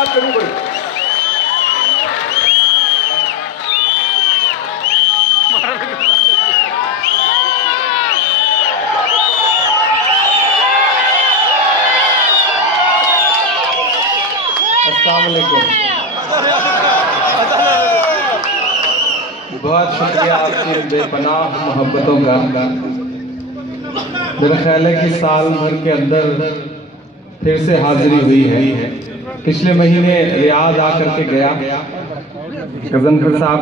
बात करूं कोई? अस्सलाम वालेकुम। बहुत शुक्रिया आपकी बेपनाह मोहब्बतों का। मेरा ख्याल है कि साल भर के अंदर फिर से हाजिरी हुई है। पिछले महीने रियाद आकर के गया गजनफर साहब,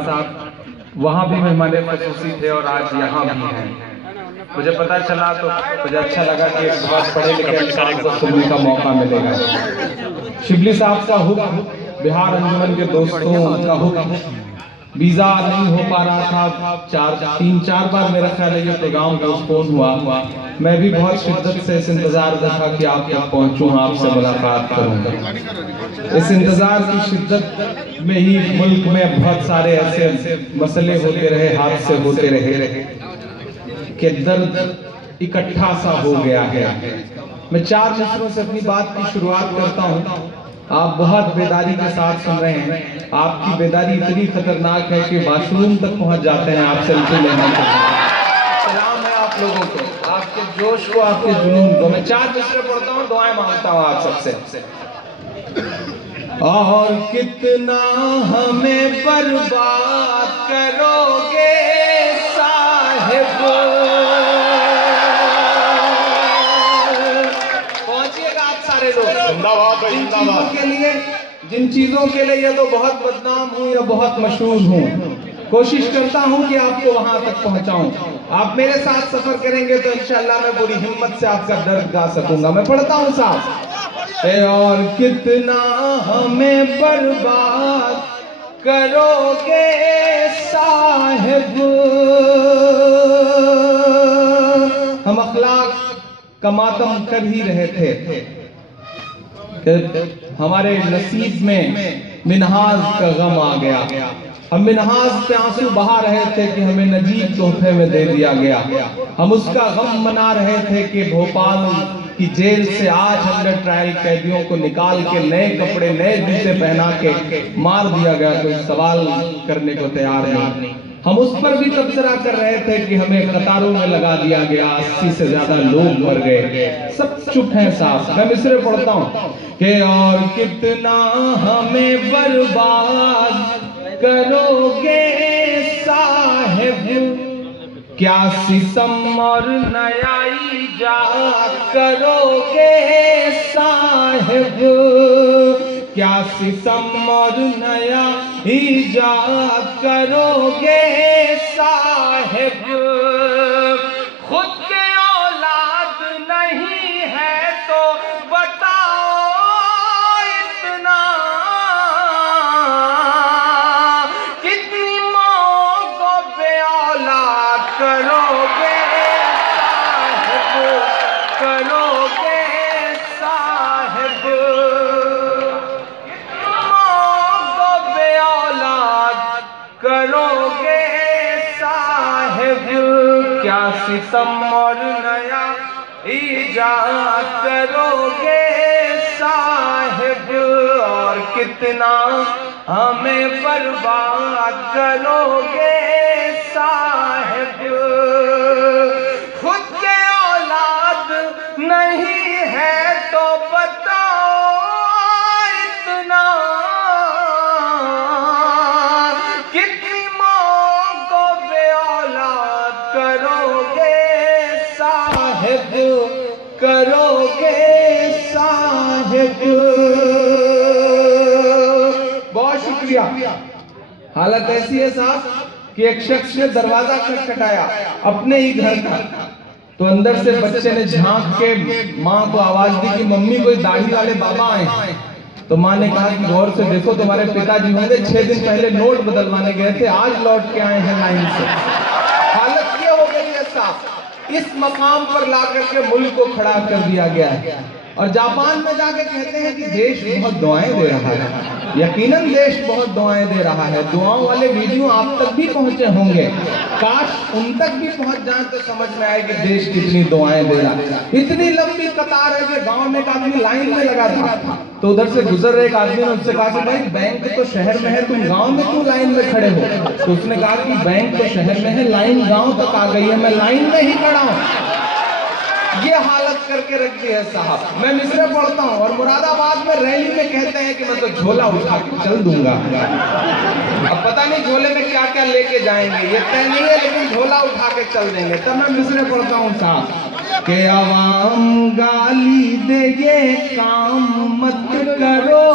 वहाँ भी मेहमान ख़ुसूसी थे और आज यहाँ भी हैं। मुझे पता चला तो मुझे अच्छा लगा कि एक बहुत पढ़े लिखे इंसान को सुनने का मौका मिलेगा। शिबली साहब का हुक्म, बिहार अंजुमन के दोस्तों का हुक्म, वीज़ा नहीं हो पा रहा था, 3-4 बार मेरा ख्याल है ये प्रोग्राम पोस्टपोन हुआ। मैं भी बहुत शिद्दत से इस इंतज़ार में था कि आप तक पहुँचूँ, आपसे मुलाकात करूँ। इस इंतज़ार की शिद्दत में ही मुल्क में बहुत सारे ऐसे मसले होते रहे, हादसे होते रहे कि दर्द इकट्ठा सा हो गया है। मैं 4 मिसरों से अपनी बात की शुरुआत करता हूँ। आप बहुत बेदारी के साथ सुन रहे हैं। आपकी बेदारी इतनी खतरनाक है कि वॉशरूम तक पहुंच जाते हैं आप सेल्फी लेने के लिए। सलाम है आप लोगों को, आपके जोश को, आपके जुनून को। मैं 4 मिसरे पढ़ता हूँ, दुआएं मांगता हूँ आप सबसे। और कितना हमें बर्बाद करोगे साहिब, पहुंचिएगा आप सारे लोग। जिंदाबाद के लिए, जिन चीजों के लिए या तो बहुत बदनाम हूँ या बहुत मशहूर हूँ, कोशिश करता हूँ कि आपको वहां तक पहुंचाऊं। आप मेरे साथ सफर करेंगे तो इंशाल्लाह मैं पूरी हिम्मत से आपका दर्द गा सकूंगा। मैं पढ़ता हूँ साहब। और कितना हमें बर्बाद करोगे साहिब, हम अखलाक का मातम कर ही रहे थे। हमारे नसीब में मिन्हाज का गम आ गया। हम मिन्हाज पे आंसू बहा रहे थे कि हमें नजीब तोहफे में दे दिया गया। हम उसका गम मना रहे थे कि भोपाल की जेल से आज हमने ट्रायल कैदियों को निकाल के नए कपड़े, नए जूते पहना के मार दिया गया। कोई सवाल करने को तैयार नहीं। हम उस पर भी तबसरा कर रहे थे कि हमें कतारों में लगा दिया गया, 80 से ज्यादा लोग मर गए। सब चुप हैं साहब। मैं मिसरे पढ़ता हूँ कि और कितना हमें बर्बाद करोगे साहिब, क्या सितम और नया ईजाद करोगे साहिब, क्या सितम और नया ईजाद करोगे साहिब। खुद के औलाद नहीं है तो बताओ इतना, कितनी माँ को बे औलाद करोगे साहिब, करोगे साहिब। करोगे साहिब, क्या सितम और नया ईजाद करोगे साहिब। और कितना हमें बर्बाद करोगे साहिब। खुद के औलाद नहीं है तो बताओ इतना, कितनी माँ को बे औलाद करोगे साहिब, करोगे साहिब। बहुत शुक्रिया। हालत ऐसी है साहब कि एक शख्स ने दरवाजा खटखटाया अपने ही घर का, तो अंदर से बच्चे ने झांक के माँ को आवाज दी कि मम्मी कोई दाढ़ी वाले बाबा आए हैं। तो माँ ने कहा कि गौर से देखो तुम्हारे पिताजी होंगे 6 दिन पहले नोट बदलवाने गए थे, आज लौट के आए हैं लाइन से। हालत ये हो गई है साहब, इस मकाम पर ला करके मुल्क को खड़ा कर दिया गया है। और जापान में जाके कहते हैं कि देश बहुत दुआएं दे रहा है। यकीनन देश बहुत दुआएं दे रहा है। दुआओं वाले वीडियो आप तक भी पहुंचे होंगे, काश उन तक भी पहुंच जाए तो समझ में आए कि देश कितनी दुआएं दे रहा है। इतनी लंबी कतार है कि गांव में एक आदमी लाइन में लगा था, तो उधर से गुजर रहे एक आदमी ने उससे कहा कि भाई बैंक तो शहर में है, तुम गांव में क्यों लाइन में खड़े हो? तो उसने कहा कि बैंक तो शहर में है, लाइन गांव तक आ गई है, मैं लाइन में ही खड़ा हूं। ये हालत करके रख दी है साहब। मैं मिसरे पढ़ता हूँ और मुरादाबाद में रैली में कहते हैं कि मैं तो झोला उठा के चल दूंगा। अब पता नहीं झोले में क्या क्या लेके जाएंगे, ये तय नहीं है, लेकिन झोला उठा के चल देंगे। तब मैं मिसरे पढ़ता हूँ साहब के आवाम गाली दे ये काम मत करो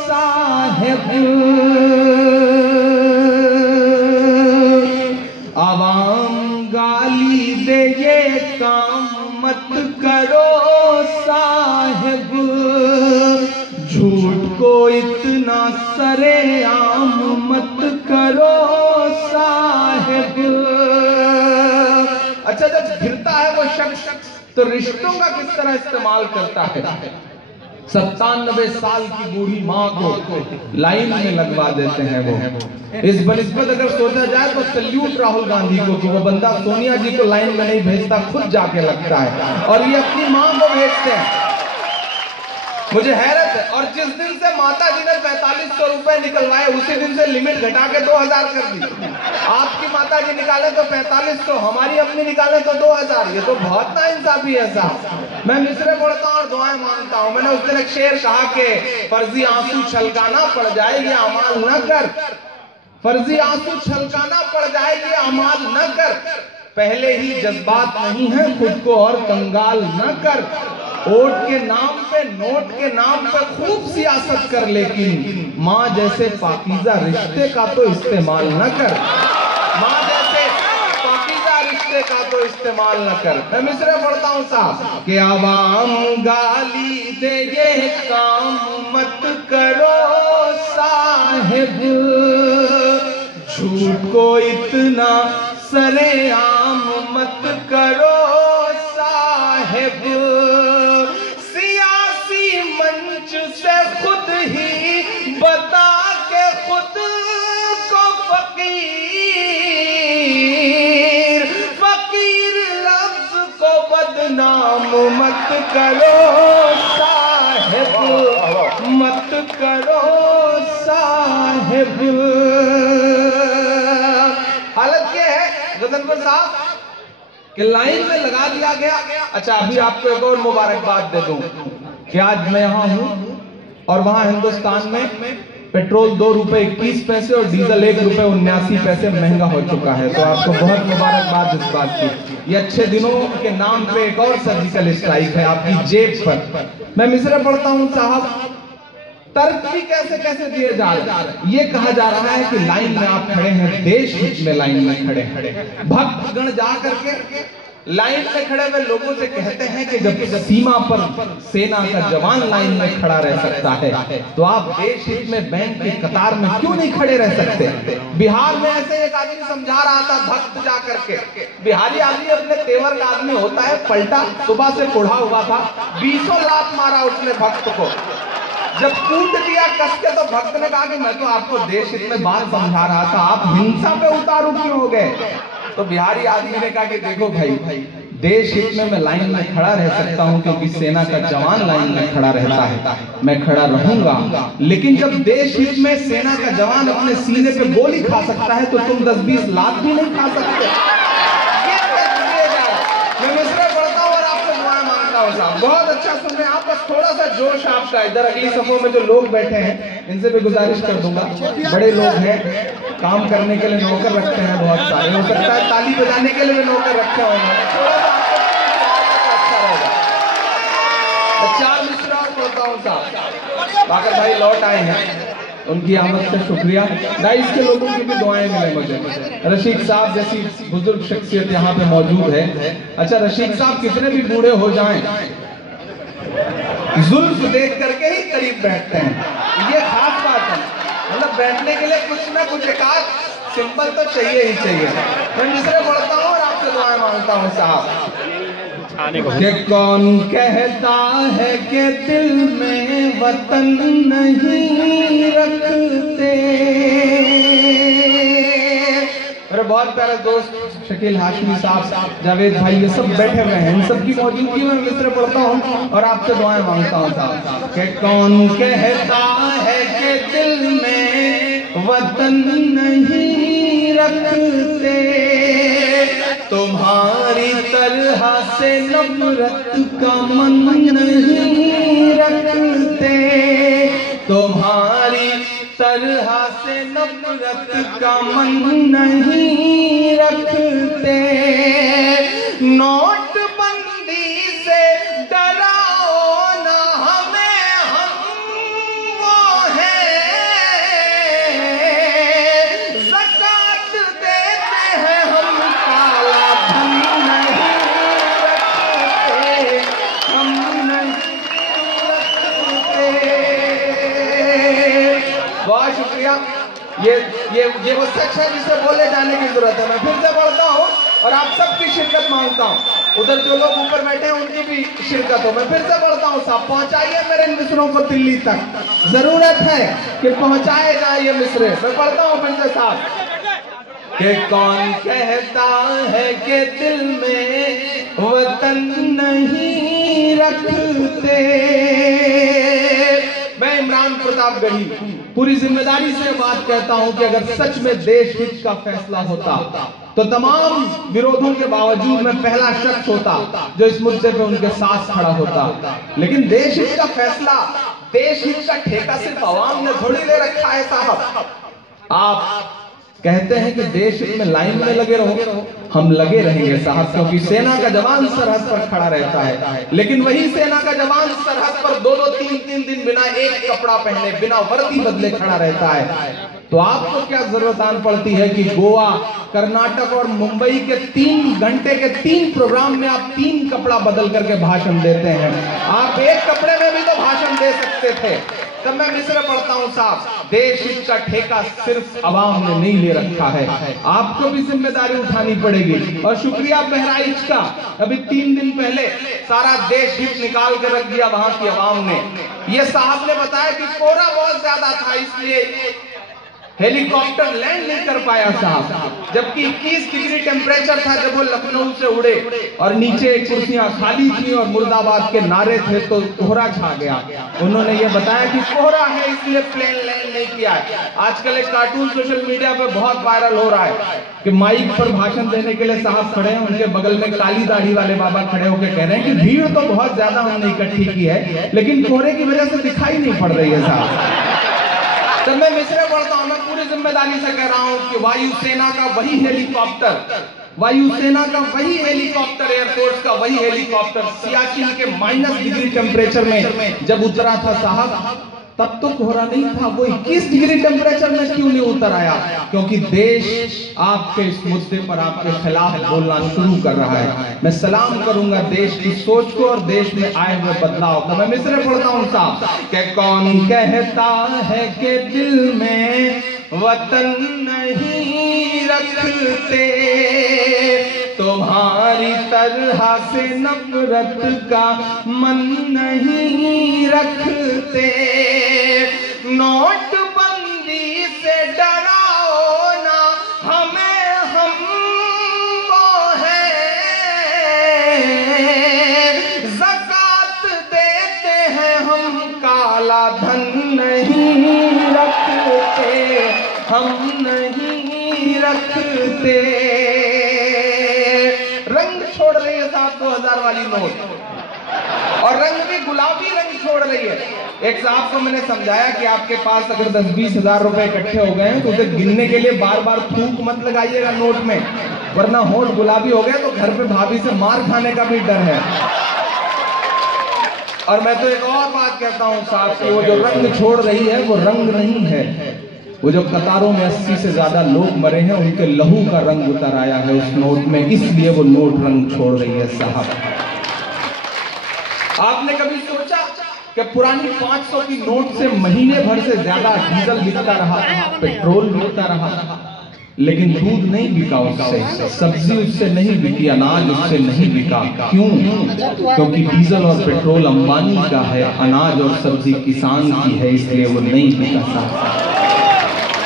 साहेब, आवाम गाली दे ये काम मत करो साहिब, झूठ को इतना सरेआम मत करो साहिब। अच्छा, जब गिरता है वो शख्स तो रिश्तों का किस तरह इस्तेमाल करता है। 97 साल की बूढ़ी माँ को लाइन में लगवा देते हैं वो। इस बनिस्बत अगर सोचा जाए तो सल्यूट राहुल गांधी को कि वो बंदा सोनिया जी को लाइन में नहीं भेजता, खुद जाके लगता है और ये अपनी माँ को भेजते हैं। मुझे हैरत है। और जिस दिन से माता जी ने 4500 रुपए निकलवाए उसी दिन से लिमिट घटा के 2000 कर दी। आपकी माता जी निकाले तो 4500, हमारी अपनी निकाले तो 2000। ये तो बहुत नाइंसाफी है साहब। मैं मिसरे पढ़ता हूँ और दुआएं मांगता हूँ। मैंने उस दिन एक शेर कहा कि फर्जी आंसू छलकाना पड़ जाए ये अमाल न कर, फर्जी आंसू छलकाना पड़ जाए ये अमाल न कर, पहले ही जज्बात नहीं है खुद को और कंगाल न कर, वोट के नाम पे नोट के नाम पे खूब सियासत कर, लेकिन माँ जैसे पाकीज़ा रिश्ते का तो इस्तेमाल न कर, माँ जैसे पाकीज़ा रिश्ते का तो इस्तेमाल न कर। मैं मिसरे पढ़ता हूँ साहब कि आवाम गाली दे ये काम मत करो साहिब, झूठ को इतना सरेआम मत करो साहिब, सियासी मंच से खुद ही बता के खुद को फकीर, फकीर लफ्ज को बदनाम मत करो साहिब, मत करो साहिब। हालत क्या है गजनफर साहब कि लाइन में लगा दिया गया। अच्छा, अभी आपको एक और मुबारकबाद दे दूं कि आज मैं यहाँ हूँ और वहाँ हिंदुस्तान में पेट्रोल 2 रुपए 21 पैसे और डीजल 1 रुपए 79 पैसे महंगा हो चुका है। तो आपको बहुत मुबारकबाद इस बात की। ये अच्छे दिनों के नाम पे एक और सर्जिकल स्ट्राइक है आपकी जेब पर। मैं मिसरे पढ़ता हूँ साहब, तर्क भी कैसे कैसे दिए जा रहे हैं। ये कहा जा रहा है कि लाइन में आप खड़े हैं, देश हित में लाइन में खड़े हैं। भक्तगण जा करके लाइन में खड़े हुए लोगों से कहते हैं कि जब सीमा पर सेना का जवान लाइन में खड़ा रह सकता है तो आप देश हित में बैंक की कतार में क्यों नहीं खड़े रह सकते। बिहार में ऐसे एक आदमी समझा रहा था भक्त जा करके, बिहारी आदमी अपने तेवर का आदमी होता है, पलटा सुबह से कोढ़ा हुआ था, 20 लात मारा उसने भक्त को। जब कूट दिया कस के तो भक्त ने कहा कि मैं तो आपको देश हित में बात समझा रहा था, आप हिंसा पे उतारू क्यों हो गए। तो बिहारी आदमी ने कहा कि देखो भाई, देश हित में मैं लाइन में खड़ा रह सकता हूं क्योंकि सेना का जवान लाइन में खड़ा रहता है, मैं खड़ा रहूंगा, लेकिन जब देश हित में सेना का जवान अपने सीने पे गोली खा सकता है तो तुम 10-20 लात भी नहीं खा सकते। मैं मिसरे पढ़ता हूँ और आपसे दुआएं मांगता हूँ साहब। बहुत अच्छा सुन रहे हैं आप, बस थोड़ा सा जोश आपका। इधर अगली सफों में जो लोग बैठे हैं इनसे भी गुजारिश कर दूंगा, बड़े लोग हैं, काम करने के लिए नौकर रखते हैं बहुत सारे, हो सकता है ताली बजाने के लिए भी नौकर रखे होंगे, थोड़ा सा अच्छा रहेगा। 4 मिसरा और पढ़ता हूँ साहब। बाकर भाई लौट आए हैं, उनकी आमद से शुक्रिया। डाइस के लोगों की भी दुआएं मिले मुझे। रशीद साहब जैसी बुजुर्ग शख्सियत यहाँ पे मौजूद है। अच्छा, रशीद साहब कितने भी बूढ़े हो जाएं, जुल्फ देख करके ही करीब बैठते हैं, ये खास बात है। मतलब बैठने के लिए कुछ ना कुछ एक सिंपल तो चाहिए ही चाहिए। मैं मिसरे पढ़ता हूँ और आपसे दुआएं मांगता हूँ साहब। कि कौन कहता है कि दिल में वतन नहीं रखते। मेरे बहुत प्यारे दोस्त शकील हाशमी साहब, जावेद भाई, ये सब बैठे हुए हैं, इन सब की मौजूदगी में मिसरे पढ़ता हूँ और आपसे दुआएं मांगता हूँ साहब। कि कौन कहता है कि दिल में वतन नहीं रखते, तुम्हारी तरह से नफरत का मन नहीं रखते, तुम्हारी तरह से नफरत का मन नहीं रखते। नोटबंदी से डराओ ना हमें, हम वो हैं, ज़कात देते हैं हम, काला धन नहीं रखते, हम नहीं रखते। बहुत शुक्रिया। ये वो सच है जिसे बोले जाने की जरूरत है। मैं फिर से पढ़ता हूँ और आप सबकी शिरकत मांगता हूँ। उधर जो लोग ऊपर बैठे हैं उनकी भी शिरकत हो। मैं फिर से पढ़ता हूँ साहब, पहुंचाइए मेरे इन मिसरों को दिल्ली तक, जरूरत है कि पहुंचाए जाए ये मिसरे। मैं पढ़ता हूँ फिर से साहब। कि कौन कहता है कि दिल में वतन नहीं रखते। मैं इमरान प्रताप गढ़ी पूरी जिम्मेदारी से बात कहता हूं कि अगर सच में देश हित का फैसला होता तो तमाम विरोधों के बावजूद मैं पहला शख्स होता जो इस मुद्दे पे उनके साथ खड़ा होता। लेकिन देश हित का फैसला, देश हित का ठेका सिर्फ आवाम ने थोड़ी ले रखा है साहब। आप कहते हैं कि देश हित में लाइन में लगे रहो, हम लगे रहेंगे साहब, क्योंकि सेना का जवान सरहद पर खड़ा रहता है, लेकिन वही सेना का जवान सरहद पर 2-2, 3-3 दिन बिना एक कपड़ा पहने, बिना वर्दी बदले खड़ा रहता है। तो आपको क्या जरूरत आन पड़ती है कि गोवा, कर्नाटक और मुंबई के 3 घंटे के 3 प्रोग्राम में आप 3 कपड़ा बदल करके भाषण देते हैं। आप एक कपड़े में भी तो भाषण दे सकते थे। तब मैं मिसरे पढ़ता हूँ साहब, देश हित का ठेका सिर्फ अवाम ने नहीं ले रखा है, आपको भी जिम्मेदारी उठानी पड़ेगी। और शुक्रिया बहराइच का, अभी 3 दिन पहले सारा देश हित निकाल कर रख दिया वहां की अवाम ने। ये साहब ने बताया कि कोहरा बहुत ज्यादा था, इसलिए हेलीकॉप्टर लैंड नहीं कर पाया साहब, जबकि 21 डिग्री टेम्परेचर था जब वो लखनऊ से उड़े और नीचे कुर्सियां खाली थी और मुर्दाबाद के नारे थे, तो कोहरा छा गया। उन्होंने ये बताया कि कोहरा है इसलिए प्लेन लैंड नहीं किया है। आजकल एक कार्टून सोशल मीडिया पे बहुत वायरल हो रहा है कि माइक पर भाषण देने के लिए साहब खड़े हैं, उनके बगल में काली दाढ़ी वाले बाबा खड़े होकर कह रहे हैं कि भीड़ तो बहुत ज्यादा हमने इकट्ठी की है, लेकिन कोहरे की वजह से दिखाई नहीं पड़ रही है साहब। तो मैं मिसरे पढ़ता हूं, मैं पूरी जिम्मेदारी से कह रहा हूं कि वायुसेना का वही हेलीकॉप्टर, वायुसेना का वही हेलीकॉप्टर, एयरफोर्स का वही हेलीकॉप्टर सियाचिन के -डिग्री टेम्परेचर में जब उतरा था साहब, तब तो कोहरा नहीं था। वो 21 डिग्री टेम्परेचर में क्यों नहीं उतर आया? क्योंकि देश आपके इस मुद्दे पर आपके खिलाफ बोलना शुरू कर रहा है। मैं सलाम करूंगा देश की सोच को और देश में आए हुए बदलाव को। मैं मिसरे पढ़ता हूं साहब कि कौन कहता है कि दिल में वतन नहीं रखते, तुम्हारी तरह से नफरत का मन नहीं रखते। नोटबंदी से डराओ ना हमें, हम वो हैं, ज़कात देते हैं हम, काला धन नहीं रखते, हम नहीं रखते। रंग छोड़ रही है साहब 2000 वाली नोट, और रंग भी गुलाबी रंग छोड़ रही है। एक साहब को मैंने समझाया कि आपके पास अगर 10-20 हजार रुपए इकट्ठे हो गए हैं तो उसे गिनने के लिए बार बार थूक मत लगाइएगा नोट में, वरना होंठ गुलाबी हो गए तो घर पे भाभी से मार खाने का भी डर है। और मैं तो एक और बात कहता हूँ साहब कि वो जो रंग छोड़ रही है वो रंग नहीं है, वो जो कतारों में 80 से ज्यादा लोग मरे हैं उनके लहू का रंग उतर आया है उस नोट में, इसलिए वो नोट रंग छोड़ रही है साहब। आपने कभी सोचा कि पुरानी 500 की नोट से महीने भर से ज्यादा डीजल बिकता रहा, पेट्रोल बिकता रहा? लेकिन दूध नहीं बिका उससे, सब्जी उससे नहीं बिकी, अनाज उससे नहीं बिका। क्यों? क्योंकि डीजल और पेट्रोल अंबानी का है, अनाज और सब्जी किसान की है, इसलिए वो नहीं बिका।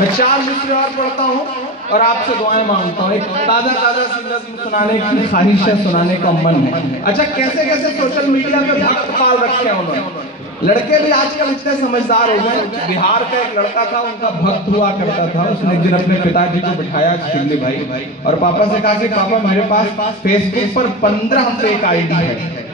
मैं 4 मिसरे और पढ़ता हूँ और आपसे दुआएं मांगता हूँ। एक ताजा सी नज़्म सुनाने की ख्वाहिश है, सुनाने का मन है। अच्छा, कैसे कैसे सोशल मीडिया पे भक्त पाल रखे हैं उन्होंने। लड़के भी आजकल इतने समझदार हो गए। बिहार का एक लड़का था, उनका भक्त हुआ करता था। उसने एक दिन अपने पिताजी को बिठाया, शिवली भाई, और पापा से कहा कि पापा मेरे पास फेसबुक पर 15 फेक आईडी है।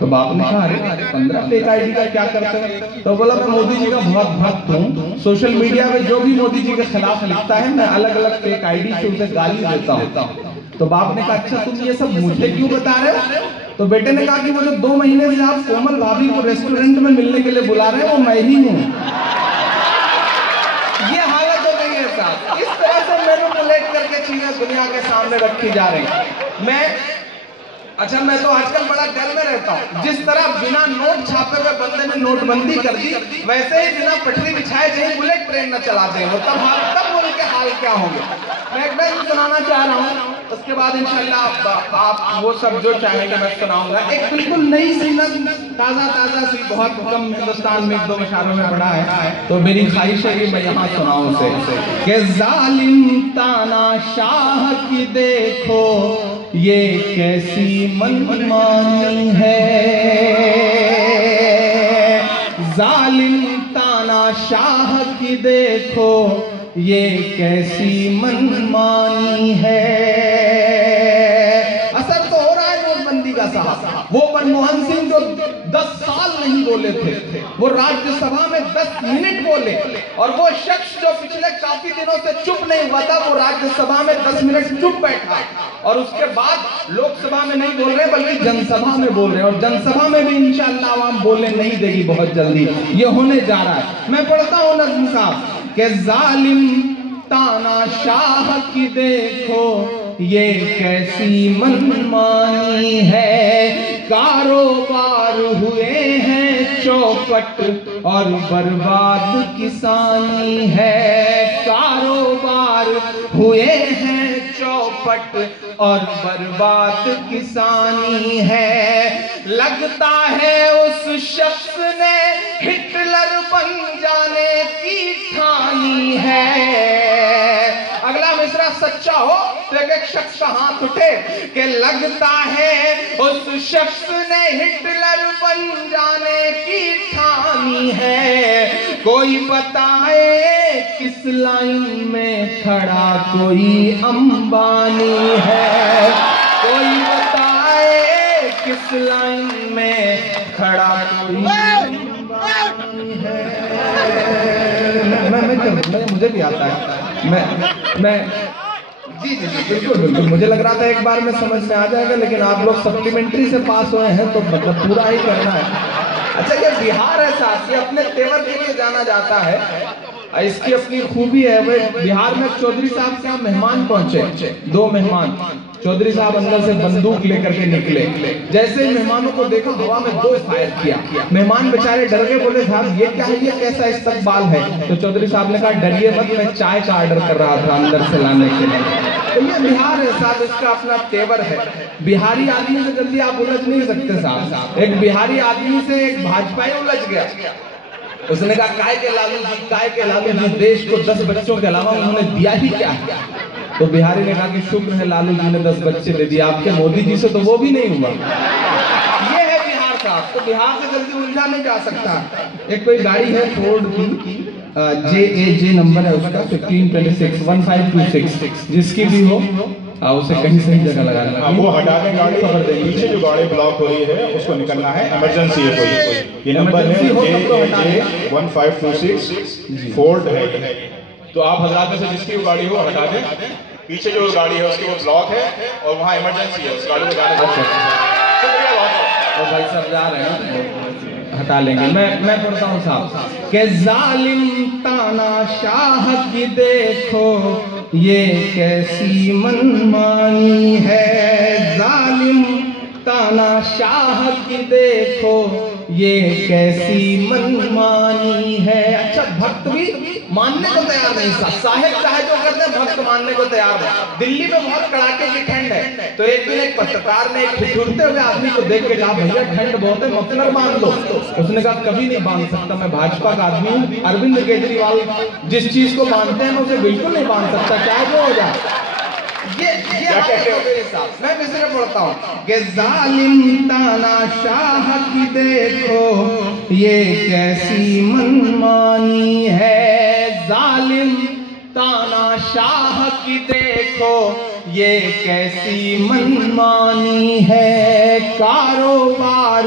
तो बाप ने कहा अरे 15 फेक आईडी का क्या करते हैं? तो बोला मैं मोदी जी का बहुत भक्त हूँ, सोशल मीडिया में जो भी मोदी जी के खिलाफ लिखता है मैं अलग अलग फेक आईडी से उसे गाली देता हूँ। तो बाप ने कहा अच्छा तुम ये सब मुझे क्यों बता रहे हो? तो बेटे ने कहा कि वो जो 2 महीने से आप कोमल भाभी को रेस्टोरेंट में मिलने के लिए बुला रहे हैं वो मैं ही हूँ। ये हालत हो गई है साहब। इस तरह से मैनिपुलेट करके चीजें दुनिया के सामने रखी जा रही हैं। मैं तो आजकल बड़ा डर में रहता हूँ। जिस तरह बिना नोट छापे हुए बंदे ने नोटबंदी कर दी, वैसे ही बिना पटरी बिछाए कहीं बुलेट ट्रेन न चलाते हैं तब उनके हाल क्या होंगे। मैं एक नज़्म सुनाना चाह रहा हूँ, उसके बाद इंशाल्लाह आप वो सब जो चाहेंगे मैं सुनाऊंगा। एक बिल्कुल नई सी नज़्म, ताजा सी, बहुत कम हिंदुस्तान में 1-2 मशारों में पड़ा है, तो मेरी ख्वाहिश है कि मैं यहाँ सुनाऊं उसे कि जालिम तानाशाह की देखो ये कैसी मनमानी है, जालिम तानाशाह की देखो ये कैसी मनमानी है। असर तो हो रहा है नोटबंदी का साहब। वो मनमोहन सिंह जो 10 साल नहीं बोले थे, वो राज्यसभा में 10 मिनट बोले, और वो शख्स जो पिछले काफी दिनों से चुप नहीं हुआ था वो राज्यसभा में 10 मिनट चुप बैठा, और उसके बाद लोकसभा में नहीं बोल रहे बल्कि जनसभा में बोल रहे हैं, और जनसभा में भी इंशाअल्लाह आवाम बोलने नहीं देगी बहुत जल्दी। ये होने जा रहा है। मैं पढ़ता हूँ नज़्म साहब कि जालिम तानाशाह की देखो ये कैसी मनमानी है, कारोबार हुए हैं चौपट और बर्बाद किसानी है, कारोबार हुए हैं चौपट और बर्बाद किसानी है। लगता है उस शख्स ने हिटलर बन जाने की ठानी है। अगला मिसरा सच्चा हो तो एक शख्स का हाथ उठे कि लगता है उस शख्स ने हिटलर बन जाने की ठानी है। कोई बताए किस लाइन में खड़ा कोई अंबानी है, कोई बताए किस लाइन में खड़ा कोई अंबानी है। मैं मुझे भी आता है। मैं जी बिल्कुल मुझे लग रहा था एक बार में समझ में आ जाएगा, लेकिन आप लोग सप्लीमेंट्री से पास हुए हैं तो मतलब पूरा ही करना है। अच्छा, ये बिहार है साहब, ये अपने तेवर के लिए जाना जाता है, इसकी अपनी खूबी है। वे बिहार में चौधरी साहब के यहाँ मेहमान पहुंचे, 2 मेहमान। चौधरी साहब अंदर से बंदूक लेकर के निकले, जैसे ही मेहमानों को देखा हवा में 2 फायर किया। मेहमान बेचारे डर गए, बोले साहब ये क्या है, ये कैसा इस्तकबाल है? तो चौधरी साहब ने कहा डरिए मत, मैं चाय का ऑर्डर कर रहा था अंदर से लाने के लिए। तो ये बिहार है साहब, इसका अपना तेवर है। बिहारी आदमी से जल्दी आप उलझ नहीं सकते साहब। एक बिहारी आदमी से एक भाजपाई उलझ गया, उसने कहा काय के लालू जी देश को 10 बच्चों के अलावा उन्होंने दिया ही क्या है? तो बिहारी ने कहा कि शुक्र है लालू जी ने 10 बच्चे दे दिए, आपके मोदी जी से तो वो भी नहीं हुआ। ये है बिहार साहब, तो बिहार से जल्दी उलझा नहीं जा सकता। एक कोई गाड़ी है फोर्ड की, JAJ नंबर है उसका 1526 जिसकी भी हो उसे कहीं सही जगह लगाना, वो हटा दें गाड़ी। पीछे जो गाड़ी ब्लॉक हो रही है उसको निकलना है, इमरजेंसी है कोई। ये नंबर है JAJ 1526 फोर्ड है। तो आप हजरात में से जिसकी वो गाड़ी हो हटा दें, पीछे जो गाड़ी है उसकी वो ब्लॉक है और वहाँ इमरजेंसी है, उस गाड़ी को जाने। तो भाई सब जा रहे हैं, हटा लेंगे। मैं पढ़ता हूँ साहब कि जालिम तानाशाह की देखो ये कैसी मनमानी है, जालिम तानाशाह की देखो ये कैसी मनमानी है। अच्छा, भक्त भी मानने को तैयार नहीं। साहेब चाहे जो करते हैं, भक्त मानने को तैयार है। दिल्ली में बहुत कड़ाके की ठंड है, तो एक दिन एक पत्रकार ने एक ठिठुरते हुए आदमी को देख के कहा, भैया ठंड बहुत है, मफलर बांध लो। उसने कहा, कभी नहीं बांध सकता, मैं भाजपा का आदमी हूँ। अरविंद केजरीवाल जिस चीज को बांधते हैं मैं उसे बिल्कुल नहीं बांध सकता, चाहे जो हो जाए। ये मेरे साथ मैं मिसरे पढ़ता हूँ कि जालिम तानाशाह की देखो ये कैसी मनमानी है, जालिम तानाशाह की देखो ये कैसी मनमानी है। कारोबार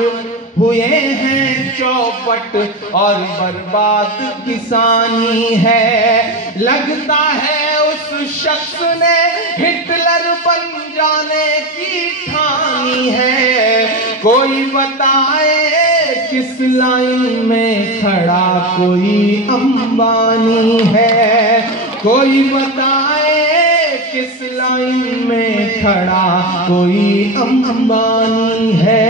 हुए हैं चौपट और बर्बाद किसानी है। लगता है उस शख्स ने हिटलर बन जाने की ठानी है। कोई बताए किस लाइन में खड़ा कोई अंबानी है, कोई बताए किस लाइन में खड़ा कोई अंबानी है।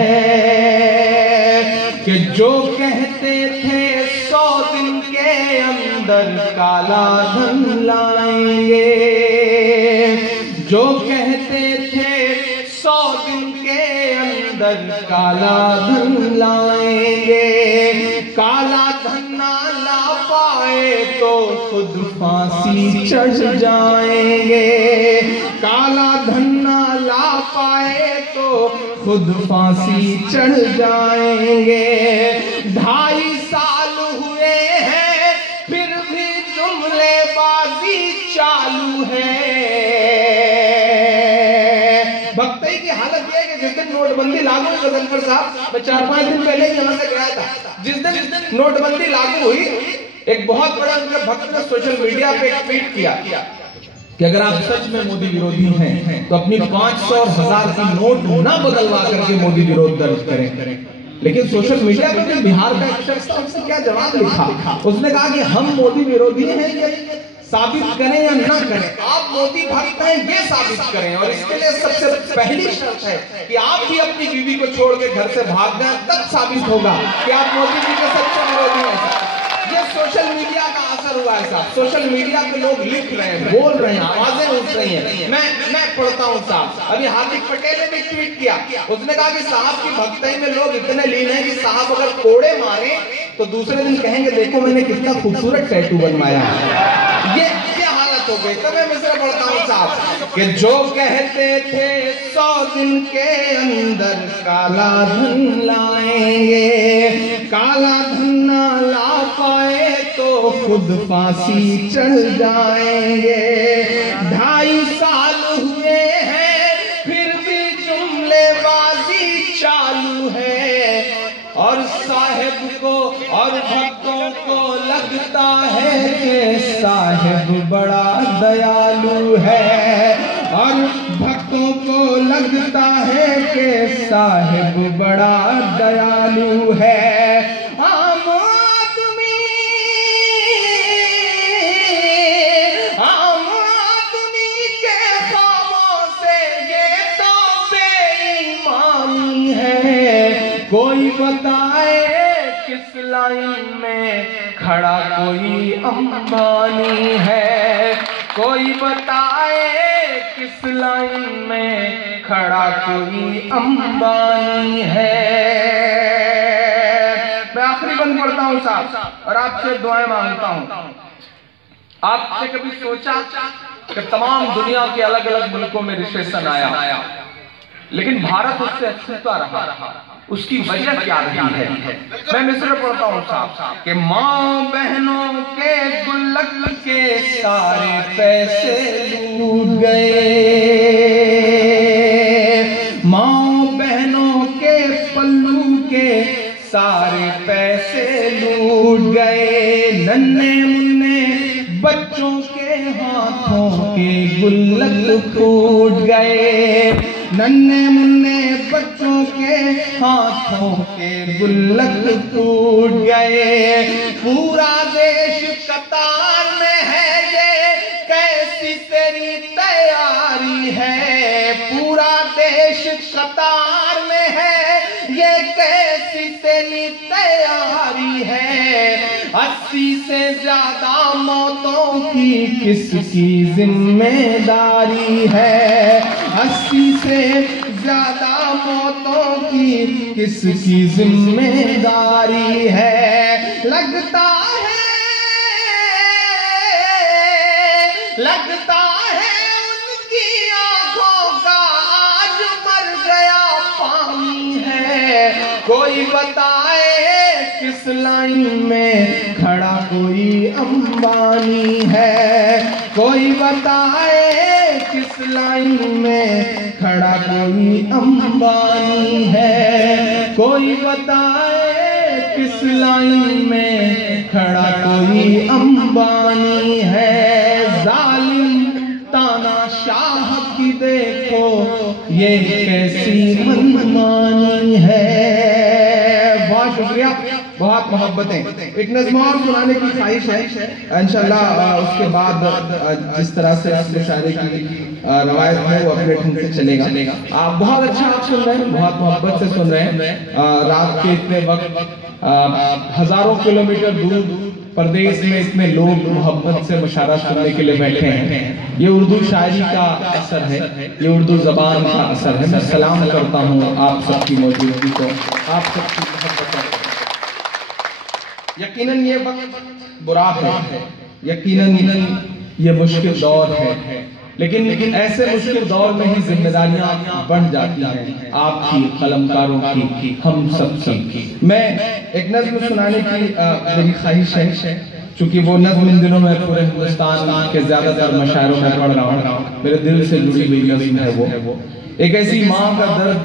कि जो कहते थे 100 दिन के अंदर काला धन लाएंगे, जो कहते थे 100 दिन के अंदर काला धन लाएंगे, काला धन ना ला पाए तो खुद फांसी चढ़ जाएंगे, काला धन ना ला पाए तो खुद फांसी चढ़ जाएंगे। 2.5 साल हुए हैं फिर भी जुमलेबाजी चालू है। भक्ति की हालत यह है कि जिस दिन नोटबंदी लागू हुई गजनफर साहब, मैं 4-5 दिन पहले ही यहाँ से गया था। जिस दिन नोटबंदी लागू हुई, एक बहुत बड़ा उनके भक्त ने सोशल मीडिया पे एक ट्वीट किया कि अगर आप सच में मोदी विरोधी हैं तो अपनी 500 और 1000 की नोट ना बदलवा करके मोदी विरोध दर्ज करें। लेकिन सोशल मीडिया पर जो बिहार का एक शख्स था, उसने क्या जवाब लिखा? उसने कहा कि हम मोदी विरोधी हैं ये साबित करें या ना करें, आप मोदी भक्त हैं ये साबित करें। और इसके लिए सबसे पहली शर्त है कि आप भी अपनी बीवी को छोड़ के घर से भाग जाएं, तब साबित होगा कि आप मोदी जी के सच्चे विरोधी हैं। ये सोशल मीडिया का असर हुआ है साहब। सोशल मीडिया पे लोग लिख रहे हैं, बोल रहे हैं, आवाजें उठ रही हैं। मैं पढ़ता हूँ साहब, अभी हार्दिक पटेल ने भी ट्वीट किया। उसने कहा कि साहब की भक्ति में लोग इतने लीन हैं कि साहब अगर कोड़े मारे तो दूसरे दिन कहेंगे देखो मैंने कितना खूबसूरत टैटू बनवाया। ये हालत हो गई। तब मैं मिसरे पढ़ता हूँ साहब कि जो कहते थे 100 दिन के अंदर काला धन लाएंगे, काला धन ना ला पाए तो खुद फांसी चढ़ जाएंगे। 2.5 साल हुए हैं फिर भी जुमलेबाजी चालू है। और साहेब को और भक्तों को लगता है कि साहेब बड़ा दयालु है, और भक्तों को लगता है कि साहेब बड़ा दयालु है। आम आदमी के ख्वाबों से ये तो बेईमानी है। कोई बताए किस लाइन में खड़ा कोई अंबानी है, कोई बताए किस लाइन में खड़ा कोई अंबानी है। मैं आखिरी बंद पढ़ता हूँ साहब और आपसे दुआएं मांगता हूँ। आपने कभी सोचा कि तमाम दुनिया के अलग अलग मुल्कों में रिसेशन आया, लेकिन भारत उससे अछूता रहा, उसकी वजह क्या रही है? मैं मिसरे पढ़ता हूँ साहब कि माँ बहनों के गुल्लक के सारे पैसे लूट गए, माँ बहनों के पल्लू के सारे पैसे लूट गए। नन्हे मुन्ने बच्चों के हाथों के गुल्लक फूट गए, नन्हे मुन्ने बच्चों के हाथों के गुल्लक टूट गए। पूरा देश कतार में है, ये कैसी तेरी तैयारी है। पूरा देश कतार में है, ये कैसी तेरी तैयारी है। 80 से ज्यादा मौतों की किसकी जिम्मेदारी है? 80 से ज्यादा मौतों की किसकी जिम्मेदारी है? लगता है उनकी आंखों का आज मर गया पानी है। कोई बताए किस लाइन में खड़ा कोई अंबानी है? कोई बताए किस लाइन में खड़ा कोई अंबानी है? कोई बताए किस लाइन में खड़ा कोई अंबानी है? जालिम तानाशाह की देखो ये कैसी मनमानी है। बहुत शुक्रिया, बहुत मोहब्बतें। एक नज़्म और सुनाने की ख्वाहिश है इंशाल्लाह। उसके बाद जिस तरह से असली शायरी की रवायत है वो अपने ढंग से चलेगा। आप बहुत अच्छा आप सुन रहे हैं, बहुत मोहब्बत से सुन रहे हैं। रात के इतने वक्त हजारों किलोमीटर दूर प्रदेश में इतने लोग मोहब्बत से मुशायरा सुनने के लिए बैठे हैं। ये उर्दू शायरी का असर है, ये उर्दू जबान का असर है। मैं सलाम करता हूँ आप सबकी मौजूदगी को, आप सबकी मोहब्बत। यकीनन ये वक्त बुरा है, यकीनन ये मुश्किल दौर है, लेकिन ऐसे मुश्किल दौर में ही जिम्मेदारियां बढ़ जाती हैं, आपकी, कलमकारों की, हम सब की। मैं एक नज़्म सुनाने की मेरी ख्वाहिश है, चूंकि वो नज़्म इन दिनों में पूरे हिंदुस्तान के ज्यादातर मशायरों में पढ़ रहा हूँ, मेरे दिल से जुड़ी हुई नज़्म है वो। एक ऐसी माँ का दर्द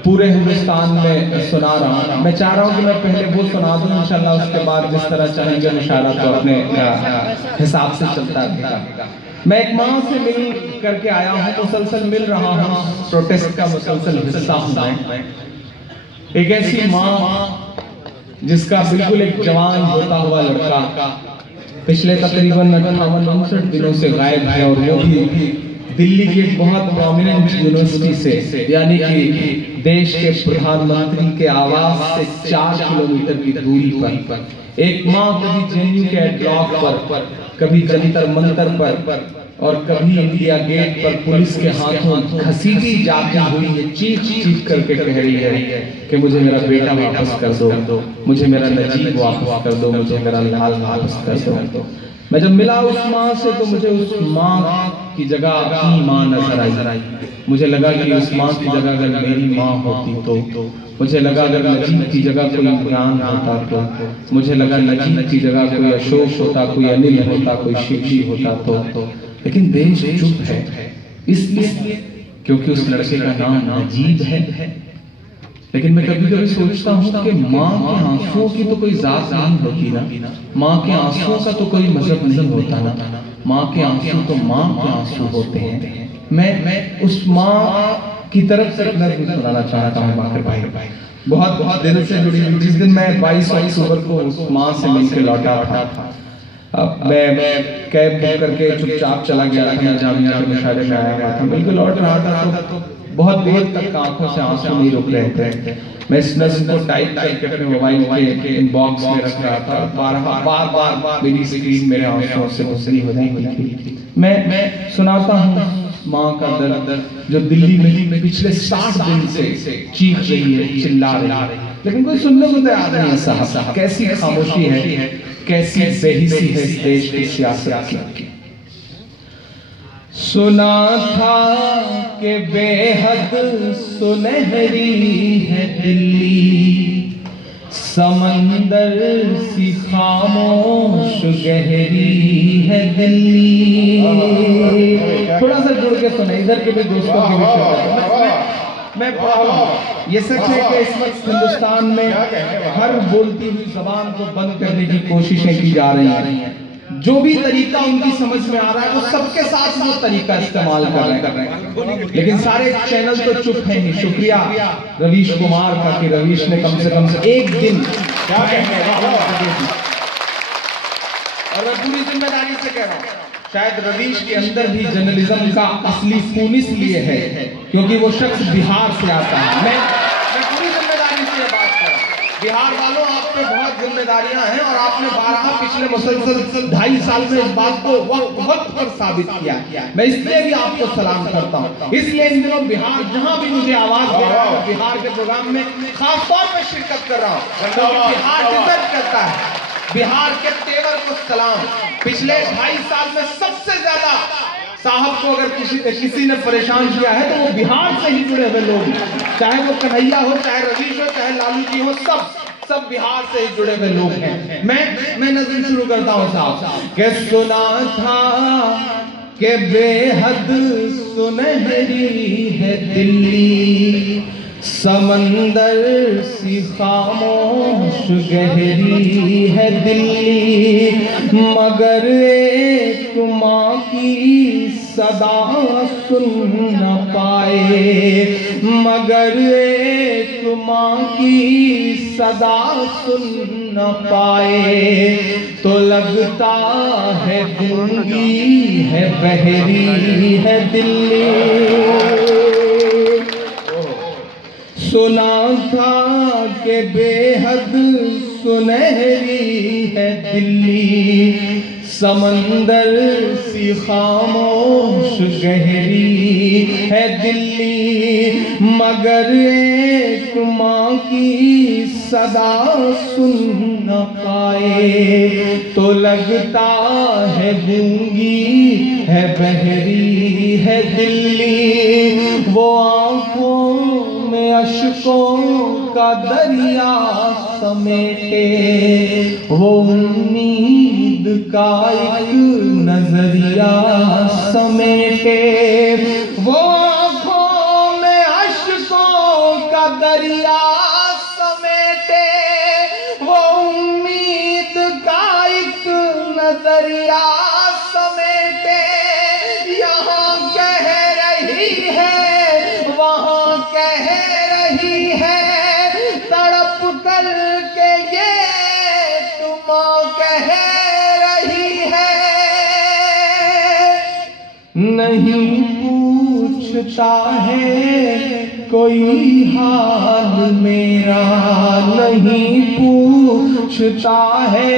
पूरे हिंदुस्तान में सुना रहा हूँ। मैं चाह रहा हूँ कि मैं पहले वो सुना दूँ, इंशाल्लाह उसके बाद जिस तरह चाहेंगे मुशायरा तो अपने हिसाब से चलता रहेगा। मैं एक माँ से मिल करके आया हूँ, मुसलसल मिल रहा हूँ, प्रोटेस्ट का मुसलसल हिस्सा हूँ मैं। एक ऐसी माँ जिसका बिल्कुल एक जवान होता हुआ लड़का पिछले तकरीबन 58-59 दिनों से गायब है, और वो भी दिल्ली की एक बहुत प्रोमिनेंट यूनिवर्सिटी से, यानी कि देश के प्रधानमंत्री के आवास से 4 किलोमीटर की दूरी पर। एक माँ कभी जेएनयू के ब्लॉक पर, कभी जंतर मंतर पर, और कभी इंडिया गेट पर पुलिस के हाथों घसीटी जाती हुई ये चीख करके कह रही है कि मुझे मेरा बेटा वापस कर दो, मुझे मेरा नजीब वापस कर दो, मुझे मेरा लाल वापस कर दो। मैं जब मिला उस माँ से तो मुझे उस माँ की जगह अपनी माँ नजर आई। मुझे लगा कि उस माँ की जगह अगर मेरी माँ होती तो, मुझे लगा अगर नजीब की जगह कोई इमरान होता तो, मुझे लगा नजीब की जगह कोई अशोक होता, कोई अनिल होता, कोई शिवजी होता तो। लेकिन देश चुप है, इसलिए क्योंकि उस लड़के का नाम नजीब है। लेकिन मैं कभी कभी सोचता हूँ कि माँ के आंसुओं की तो कोई जात नहीं होती ना, माँ के आंसुओं का तो कोई मजहब नहीं होता ना, माँ के आंसू तो माँ के आंसू होते हैं। मैं उस माँ की तरफ से नज़्म सुनाना चाहता हूँ बाकर भाई, बहुत दिल से जुड़ी हुई। जिस दिन मैं 22 अक्टूबर को उस माँ से मिलकर लौटा था, मैं कैब बुक करके चुपचाप चला गया था, मैं जामिया के मुशायरे में आया हुआ था, बिल्कुल लौट रहा था तो बहुत देर तक आंखों से आंसू नहीं रुक रहे थे। मैं इस नज़्म को टाइप करके अपने मोबाइल के इनबॉक्स में रख रहा था, बार मेरी स्क्रीन मेरे आंसुओं से गुजरी हो रही थी। मैं सुनाता हूँ माँ का दर्द जो दिल्ली में पिछले 60 दिन से चीख रही है, चिल्ला रही है, लेकिन कोई सुनने को तैयार नहीं है साहब। कैसी खामोशी है, कैसी बेहिसी है इस देश की सियासत की। सुना था कि बेहद सुनहरी है दिल्ली, समंदर सी खामोश गहरी है दिल्ली। थोड़ा सा जुड़ के सुने, इधर के भी दोस्तों के भी। मैं ये सच है कि इस वक्त हिंदुस्तान में हर बोलती हुई जबान को बंद करने की कोशिशें की जा रही हैं। जो भी तरीका उनकी समझ में आ रहा है वो सबके साथ वो तरीका इस्तेमाल कर रहे हैं, लेकिन सारे चैनल तो चुप हैं ही। शुक्रिया रवीश कुमार का कि रवीश ने कम से एक दिन क्या कहते हैं, और मैं पूरी जिम्मेदारी से कह रहा हूँ, शायद रवीश के अंदर भी जर्नलिज्म का असली खून इसलिए है क्योंकि वो शख्स बिहार से आता है। मैं पूरी जिम्मेदारी से बात कर रहा हूँ। बिहार वालों, आप पे बहुत जिम्मेदारियां हैं और आपने 12 पिछले मुसलसल 2.5 साल में इस बात को वक्त पर साबित किया। मैं इसलिए भी आपको सलाम करता हूं। इसलिए इन दिनों बिहार जहां भी मुझे आवाज दे रहा है, बिहार के प्रोग्राम में खास तौर पर शिरकत कर रहा हूं, क्योंकि बिहार डिजर्व करता है। बिहार के तेवर को सलाम। पिछले 2.5 साल में सबसे ज्यादा साहब को अगर किसी ने परेशान किया है तो वो बिहार से ही जुड़े हुए लोग, चाहे वो कन्हैया हो, चाहे रवीश हो, चाहे लालू जी हो, सब बिहार से ही जुड़े हुए लोग हैं। मैं नज़र शुरू करता हूँ साहब के सुना था के बेहद सुनहरी है दिल्ली, समंदर सी खामोश गहरी है दिल्ली, मगर एक माँ की सदा सुन न पाए, मगर एक माँ की सदा सुन न पाए, तो लगता है गूंगी है बहरी है दिल्ली। सुना था के बेहद सुनहरी है दिल्ली, समंदर सी खामोश गहरी है दिल्ली, मगर एक माँ की सदा सुन न पाए, तो लगता है गूंगी है बहरी है दिल्ली। वो आँखों में अश्कों का दरिया समेटे, वो उम्मीद का एक नजरिया समेटे, वो आँखों में अश्कों का दरिया समेटे, वो उम्मीद का एक नजरिया समेटे, यहाँ कह रही है वहाँ कह रही है, तड़प कर के ये तुम कह रही है, नहीं पूछता है कोई हाल मेरा, नहीं पूछता है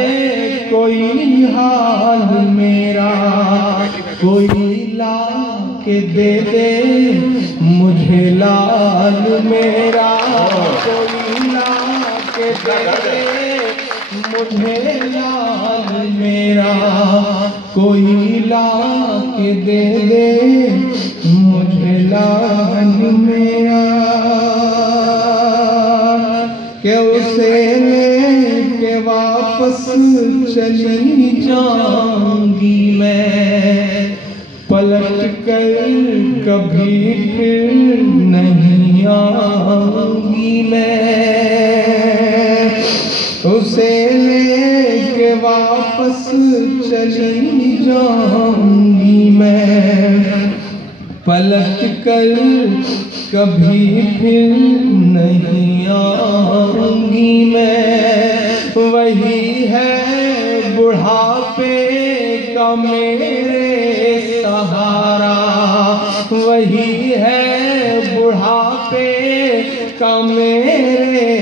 कोई हाल मेरा, कोई ला के दे दे मुझे लाल मेरा, कोई ला के दे दे मुझे लाल मेरा, कोई ला के दे दे मुझे लाल मेरा, के उसे लेके वापस चली जाऊंगी मैं, पलट कर कभी फिर नहीं आऊंगी मैं, उसे लेके वापस चली जाऊंगी मैं, पलट कर कभी फिर नहीं आऊंगी मैं। वही है बुढ़ापे का मेरे सहारा, वही है बुढ़ापे का मेरे